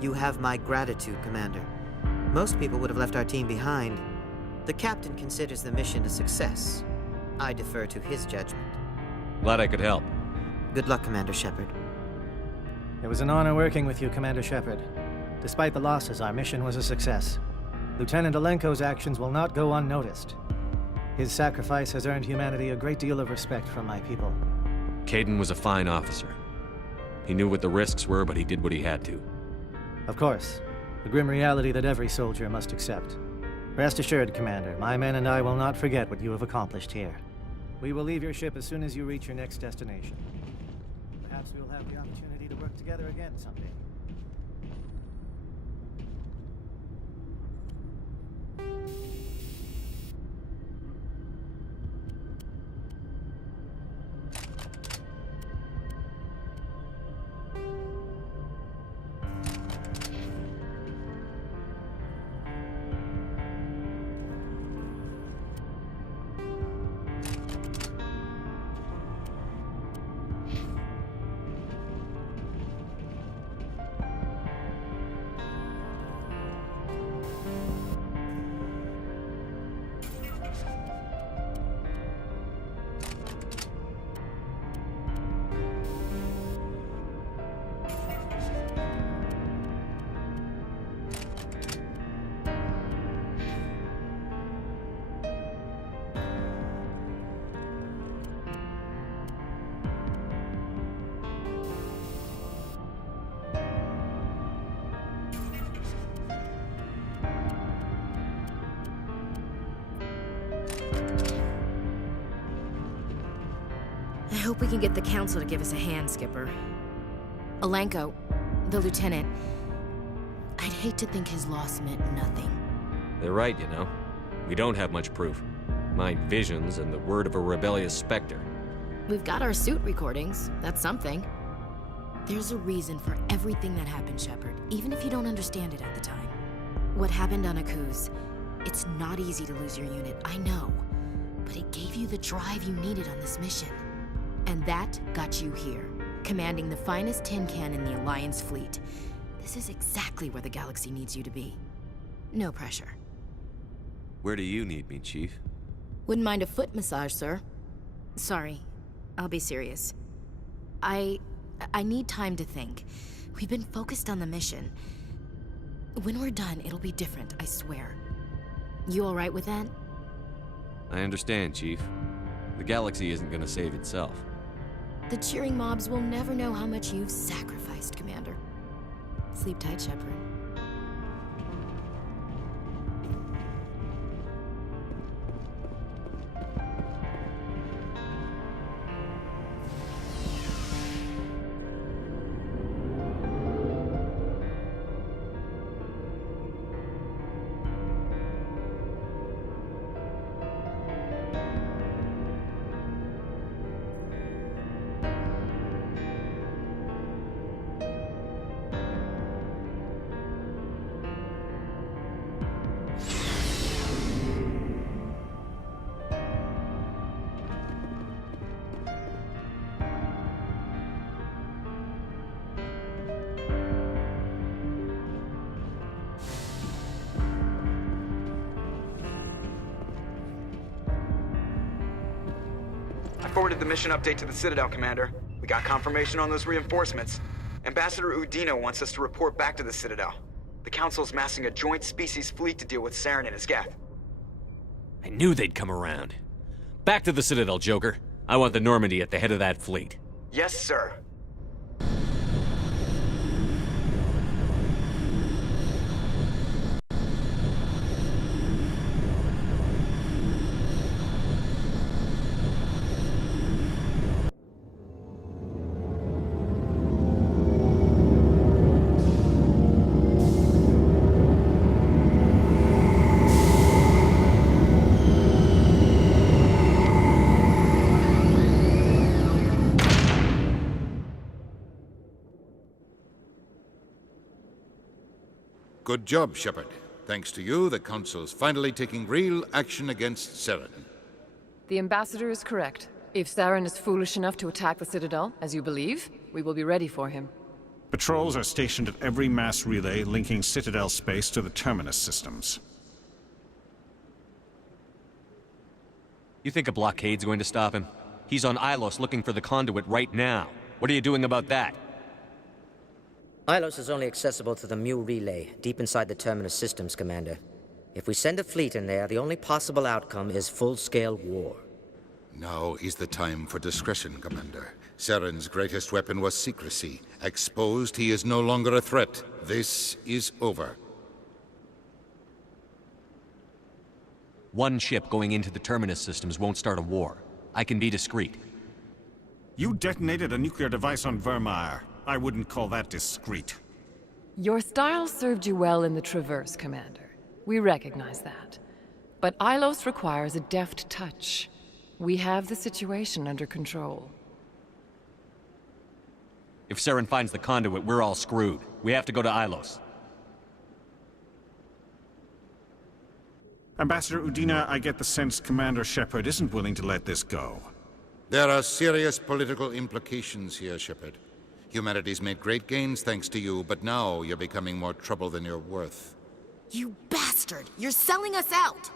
You have my gratitude, Commander. Most people would have left our team behind. The captain considers the mission a success. I defer to his judgment. Glad I could help. Good luck, Commander Shepard. It was an honor working with you, Commander Shepard. Despite the losses, our mission was a success. Lieutenant Alenko's actions will not go unnoticed. His sacrifice has earned humanity a great deal of respect from my people. Kaidan was a fine officer. He knew what the risks were, but he did what he had to. Of course. The grim reality that every soldier must accept. Rest assured, Commander, my men and I will not forget what you have accomplished here. We will leave your ship as soon as you reach your next destination. Perhaps we will have the opportunity to work together again someday. I hope we can get the Council to give us a hand, Skipper. Alenko, the Lieutenant, I'd hate to think his loss meant nothing. They're right, you know. We don't have much proof. My visions and the word of a rebellious specter. We've got our suit recordings. That's something. There's a reason for everything that happened, Shepard, even if you don't understand it at the time. What happened on Akuz, it's not easy to lose your unit, I know. But it gave you the drive you needed on this mission. And that got you here, commanding the finest tin can in the Alliance fleet. This is exactly where the galaxy needs you to be. No pressure. Where do you need me, Chief? Wouldn't mind a foot massage, sir. Sorry, I'll be serious. I need time to think. We've been focused on the mission. When we're done, it'll be different, I swear. You all right with that? I understand, Chief. The galaxy isn't gonna save itself. The cheering mobs will never know how much you've sacrificed, Commander. Sleep tight, Shepard. I forwarded the mission update to the Citadel, Commander. We got confirmation on those reinforcements. Ambassador Udino wants us to report back to the Citadel. The Council's massing a joint species fleet to deal with Saren and his Geth. I knew they'd come around. Back to the Citadel, Joker. I want the Normandy at the head of that fleet. Yes, sir. Good job, Shepard. Thanks to you, the Council's finally taking real action against Saren. The Ambassador is correct. If Saren is foolish enough to attack the Citadel, as you believe, we will be ready for him. Patrols are stationed at every mass relay linking Citadel space to the Terminus systems. You think a blockade's going to stop him? He's on Ilos looking for the conduit right now. What are you doing about that? Ilos is only accessible to the Mu relay, deep inside the Terminus systems, Commander. If we send a fleet in there, the only possible outcome is full-scale war. Now is the time for discretion, Commander. Saren's greatest weapon was secrecy. Exposed, he is no longer a threat. This is over. One ship going into the Terminus systems won't start a war. I can be discreet. You detonated a nuclear device on Vermeer. I wouldn't call that discreet. Your style served you well in the Traverse, Commander. We recognize that. But Ilos requires a deft touch. We have the situation under control. If Saren finds the conduit, we're all screwed. We have to go to Ilos. Ambassador Udina, I get the sense Commander Shepard isn't willing to let this go. There are serious political implications here, Shepard. Humanity's made great gains thanks to you, but now you're becoming more trouble than you're worth. You bastard! You're selling us out!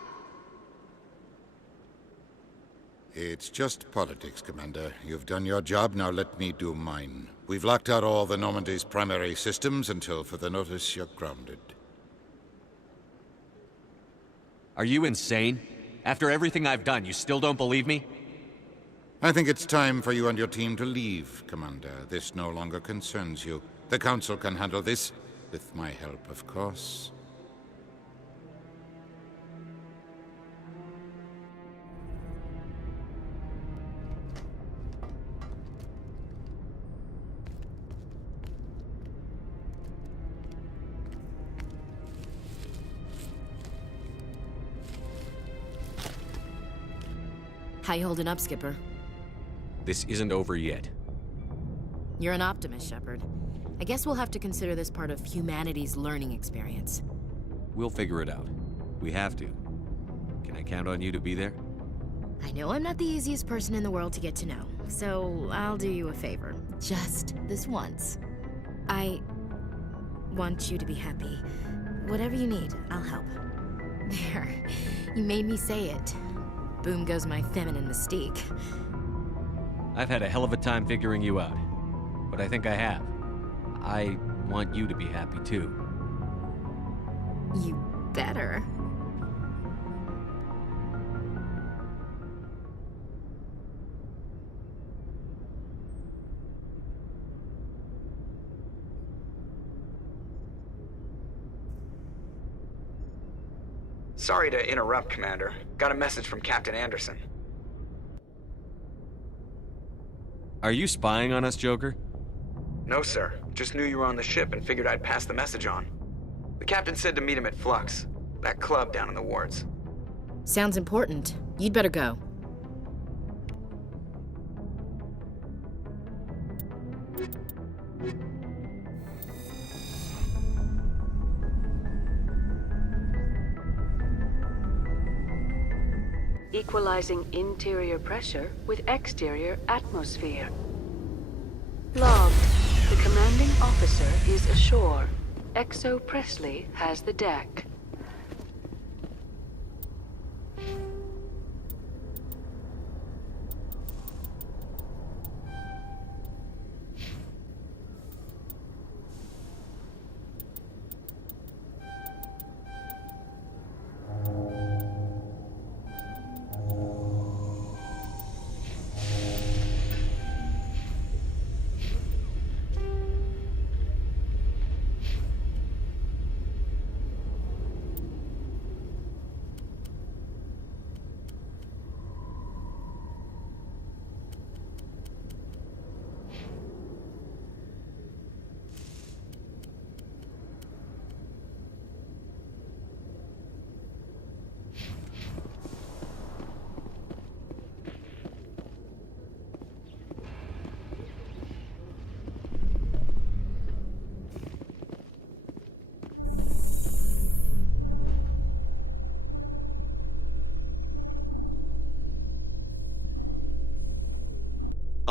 It's just politics, Commander. You've done your job, now let me do mine. We've locked out all the Normandy's primary systems until further notice you're grounded. Are you insane? After everything I've done, you still don't believe me? I think it's time for you and your team to leave, Commander. This no longer concerns you. The Council can handle this, with my help, of course. How you holding up, Skipper? This isn't over yet. You're an optimist, Shepard. I guess we'll have to consider this part of humanity's learning experience. We'll figure it out. We have to. Can I count on you to be there? I know I'm not the easiest person in the world to get to know, so I'll do you a favor. Just this once. I want you to be happy. Whatever you need, I'll help. There. You made me say it. Boom goes my feminine mystique. I've had a hell of a time figuring you out. But I think I have. I want you to be happy too. You better. Sorry to interrupt, Commander. Got a message from Captain Anderson. Are you spying on us, Joker? No, sir. Just knew you were on the ship and figured I'd pass the message on. The captain said to meet him at Flux, that club down in the wards. Sounds important. You'd better go. Equalizing interior pressure with exterior atmosphere. Logged. The commanding officer is ashore. Exo Presley has the deck.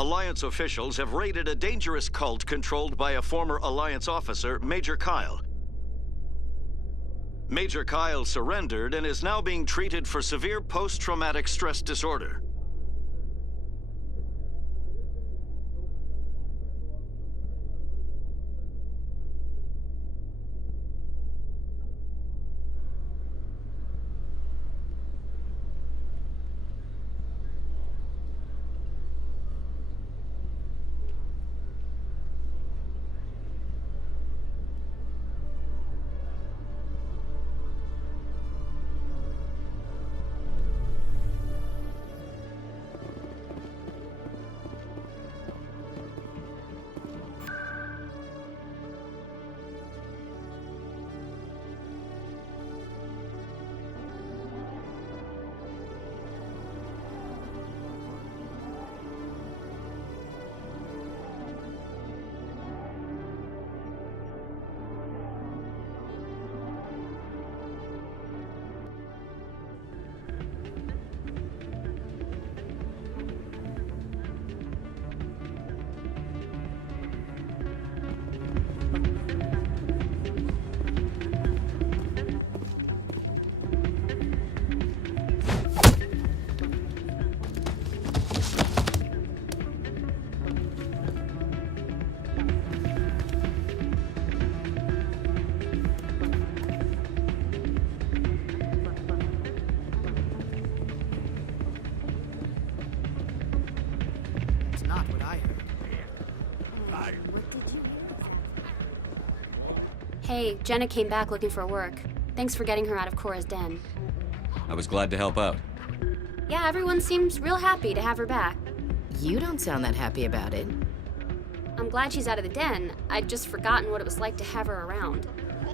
Alliance officials have raided a dangerous cult controlled by a former Alliance officer, Major Kyle. Major Kyle surrendered and is now being treated for severe post-traumatic stress disorder. It's not what I heard. Hey, Jenna came back looking for work. Thanks for getting her out of Cora's den. I was glad to help out. Yeah, everyone seems real happy to have her back. You don't sound that happy about it. I'm glad she's out of the den. I'd just forgotten what it was like to have her around.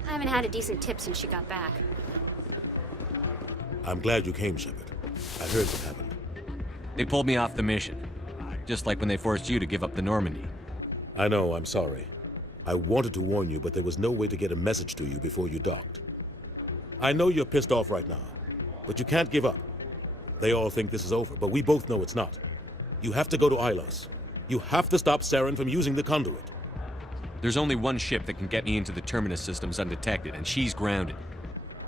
I haven't had a decent tip since she got back. I'm glad you came, Shepard. I heard what happened. They pulled me off the mission. Just like when they forced you to give up the Normandy. I know, I'm sorry. I wanted to warn you, but there was no way to get a message to you before you docked. I know you're pissed off right now, but you can't give up. They all think this is over, but we both know it's not. You have to go to Ilos. You have to stop Saren from using the conduit. There's only one ship that can get me into the Terminus systems undetected, and she's grounded.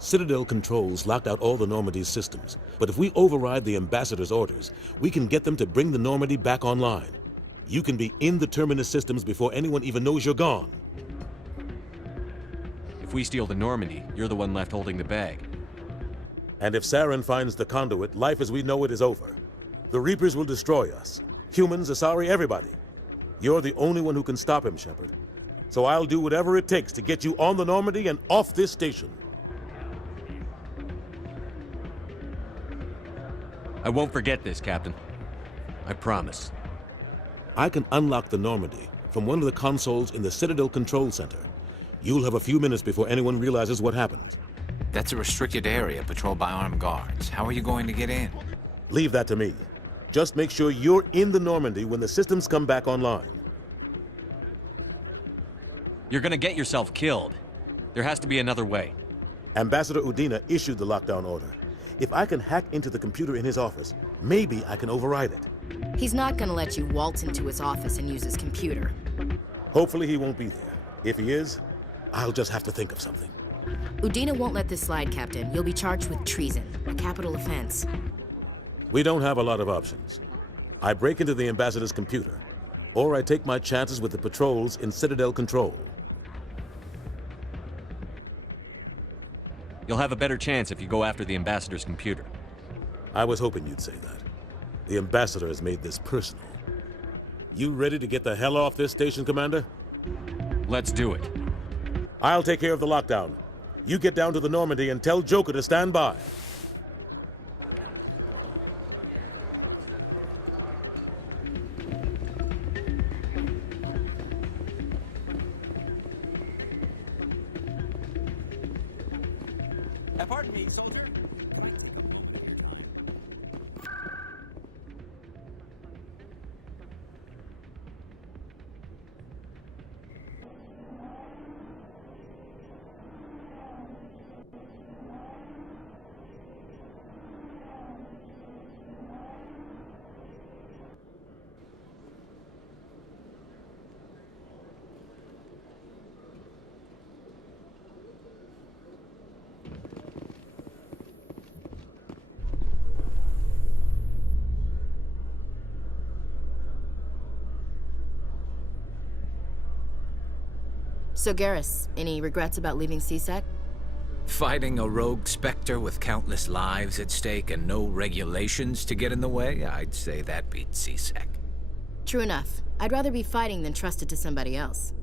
Citadel controls locked out all the Normandy's systems, but if we override the Ambassador's orders, we can get them to bring the Normandy back online. You can be in the Terminus systems before anyone even knows you're gone. If we steal the Normandy, you're the one left holding the bag. And if Saren finds the conduit, life as we know it is over. The Reapers will destroy us. Humans, Asari, everybody. You're the only one who can stop him, Shepard. So I'll do whatever it takes to get you on the Normandy and off this station. I won't forget this, Captain. I promise. I can unlock the Normandy from one of the consoles in the Citadel Control Center. You'll have a few minutes before anyone realizes what happened. That's a restricted area patrolled by armed guards. How are you going to get in? Leave that to me. Just make sure you're in the Normandy when the systems come back online. You're gonna get yourself killed. There has to be another way. Ambassador Udina issued the lockdown order. If I can hack into the computer in his office, maybe I can override it. He's not gonna let you waltz into his office and use his computer. Hopefully he won't be there. If he is, I'll just have to think of something. Udina won't let this slide, Captain. You'll be charged with treason, a capital offense. We don't have a lot of options. I break into the Ambassador's computer, or I take my chances with the patrols in Citadel Control. You'll have a better chance if you go after the Ambassador's computer. I was hoping you'd say that. The Ambassador has made this personal. You ready to get the hell off this station, Commander? Let's do it. I'll take care of the lockdown. You get down to the Normandy and tell Joker to stand by. Pardon me, soldier. So Garrus, any regrets about leaving CSEC? Fighting a rogue Spectre with countless lives at stake and no regulations to get in the way? I'd say that beats CSEC. True enough. I'd rather be fighting than trusted to somebody else.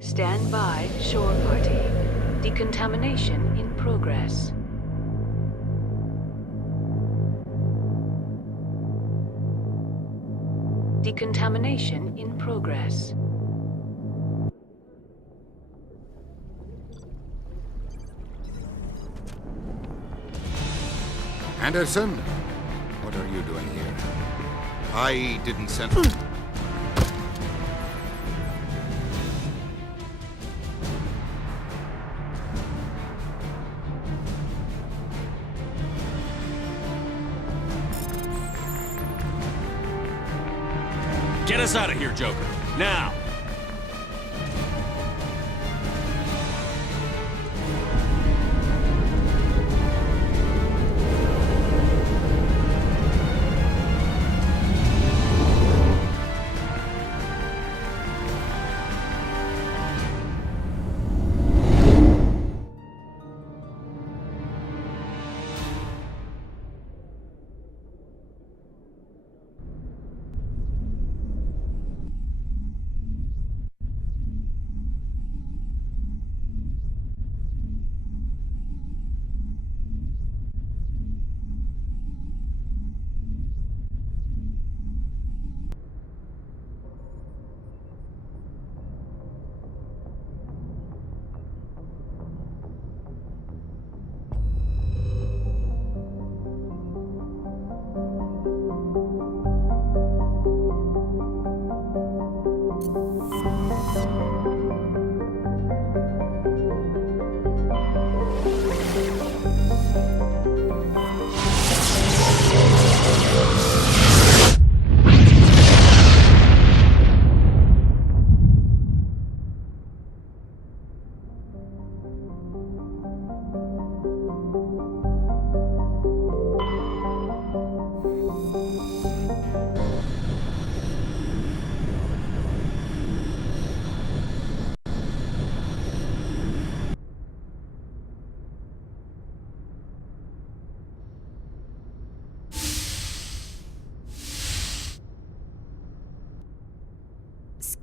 Stand by, shore party. Decontamination in progress. Decontamination in progress. Anderson? What are you doing here? I didn't send... Get us out of here, Joker. Now!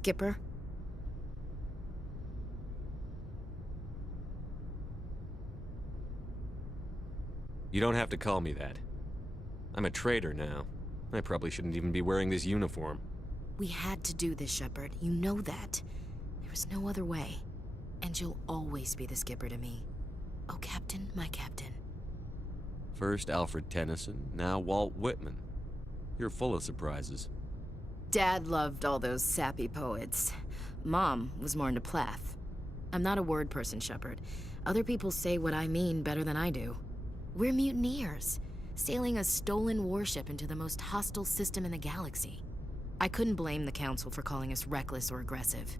Skipper? You don't have to call me that. I'm a traitor now. I probably shouldn't even be wearing this uniform. We had to do this, Shepard. You know that. There was no other way. And you'll always be the skipper to me. Oh, Captain, my captain. First Alfred Tennyson, now Walt Whitman. You're full of surprises. Dad loved all those sappy poets. Mom was more into Plath. I'm not a word person, Shepard. Other people say what I mean better than I do. We're mutineers, sailing a stolen warship into the most hostile system in the galaxy. I couldn't blame the Council for calling us reckless or aggressive.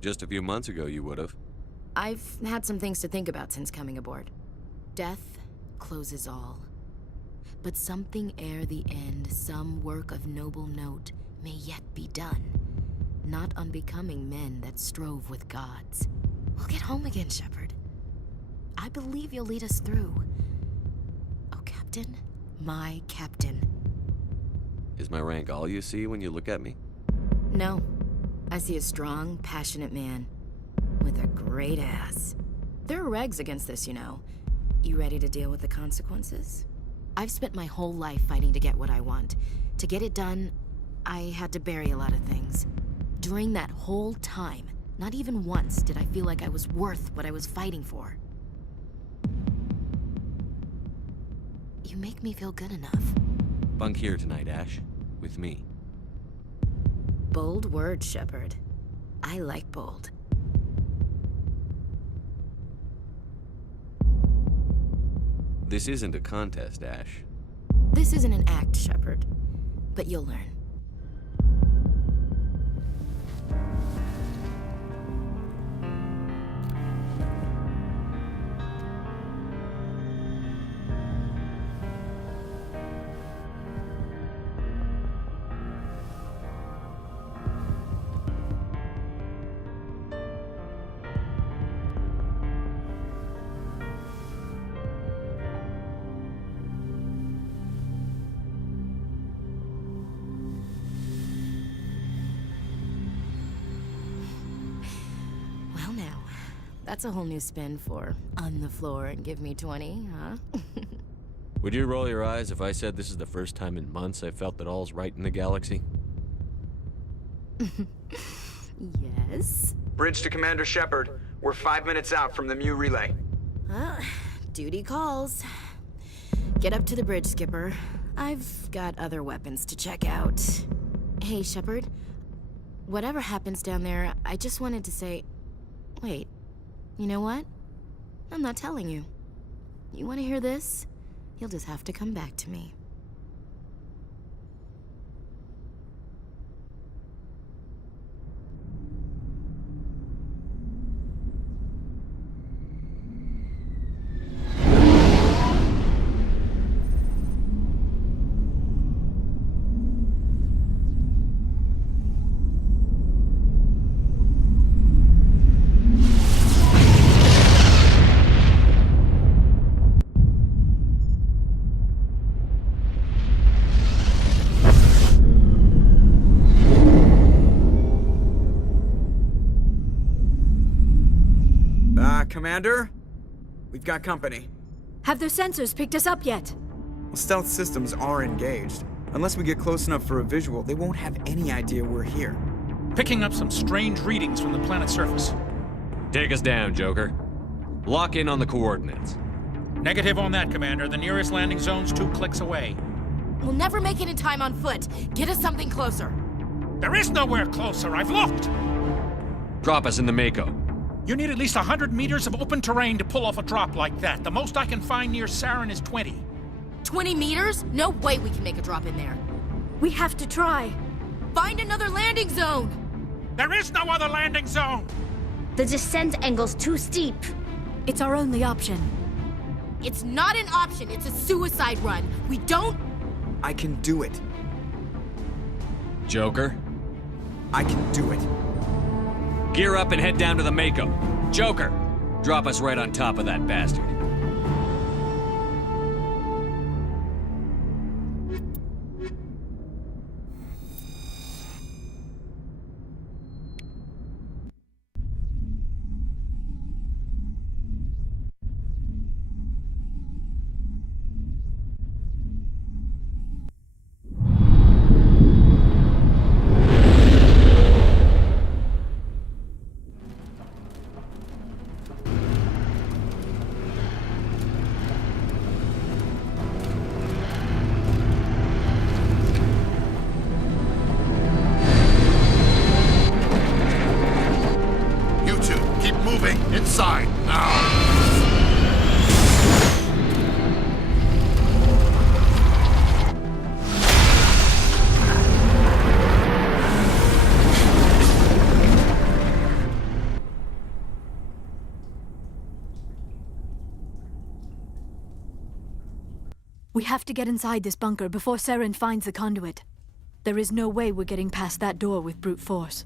Just a few months ago, you would have. I've had some things to think about since coming aboard. Death closes all. But something ere the end, some work of noble note, may yet be done. Not unbecoming men that strove with gods. We'll get home again, Shepard. I believe you'll lead us through. Oh, Captain, my captain. Is my rank all you see when you look at me? No. I see a strong, passionate man. With a great ass. There are regs against this, you know. You ready to deal with the consequences? I've spent my whole life fighting to get what I want. To get it done, I had to bury a lot of things. During that whole time, Not even once did I feel like I was worth what I was fighting for. You make me feel good enough. Bunk here tonight, Ash. With me. Bold words, Shepard. I like bold. This isn't a contest, Ash. This isn't an act, Shepard. But you'll learn. Well now, that's a whole new spin for on the floor and give me 20, huh? Would you roll your eyes if I said this is the first time in months I felt that all's right in the galaxy? Yes? Bridge to Commander Shepard. We're 5 minutes out from the Mu relay. Duty calls. Get up to the bridge, Skipper. I've got other weapons to check out. Hey, Shepard. Whatever happens down there, I just wanted to say... Wait, you know what? I'm not telling you. You want to hear this? You'll just have to come back to me. Commander? We've got company. Have their sensors picked us up yet? Well, stealth systems are engaged. Unless we get close enough for a visual, they won't have any idea we're here. Picking up some strange readings from the planet's surface. Take us down, Joker. Lock in on the coordinates. Negative on that, Commander. The nearest landing zone's 2 clicks away. We'll never make it in time on foot. Get us something closer. There is nowhere closer. I've looked. Drop us in the Mako. You need at least 100 meters of open terrain to pull off a drop like that. The most I can find near Saren is 20. 20 meters? No way we can make a drop in there. We have to try. Find another landing zone! There is no other landing zone! The descent angle's too steep. It's our only option. It's not an option, it's a suicide run. We don't... I can do it. Joker? I can do it. Gear up and head down to the Mako. Joker, drop us right on top of that bastard. Inside, now! We have to get inside this bunker before Saren finds the conduit. There is no way we're getting past that door with brute force.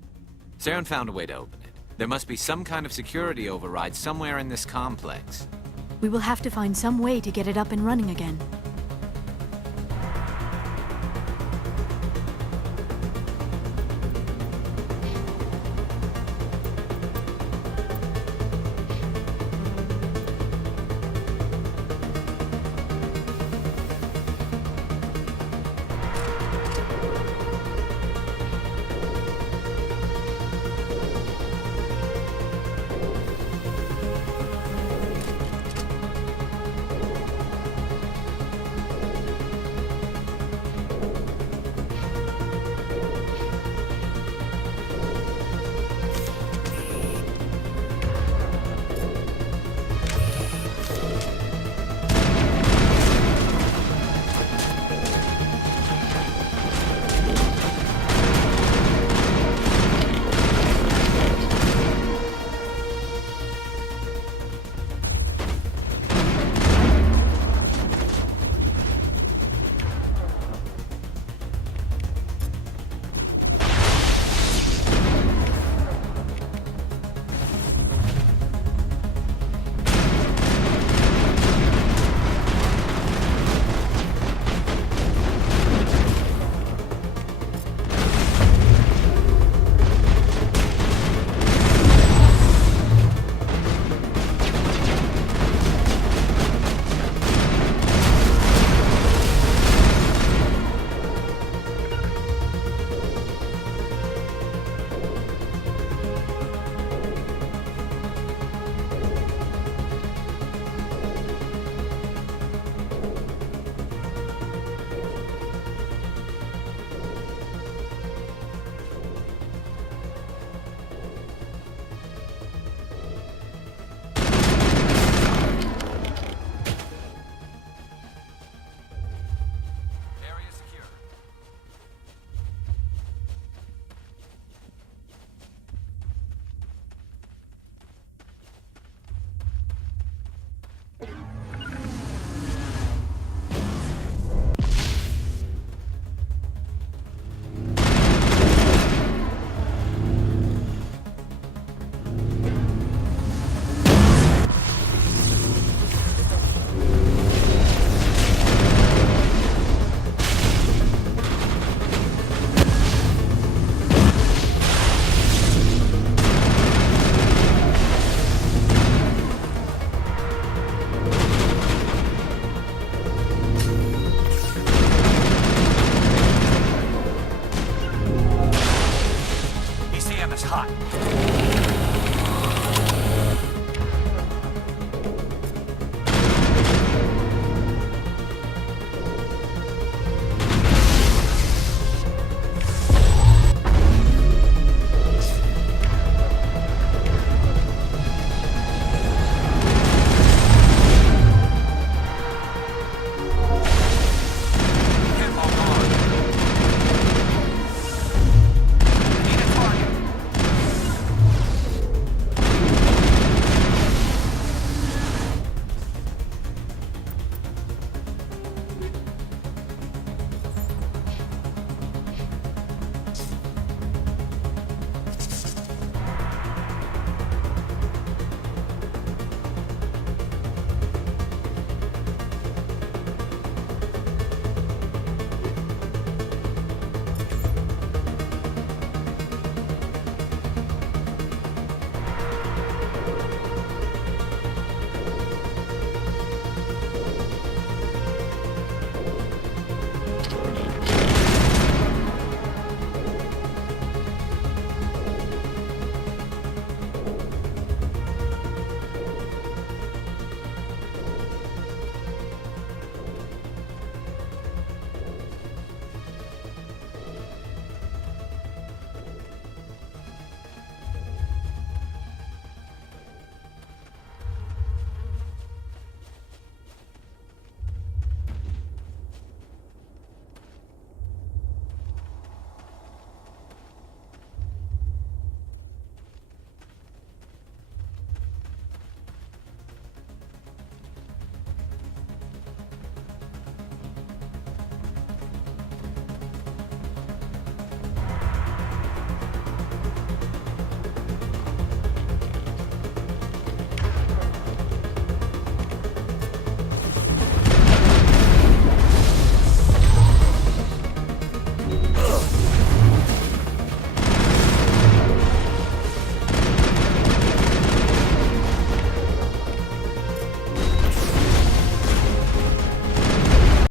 Saren found a way to open it. There must be some kind of security override somewhere in this complex. We will have to find some way to get it up and running again.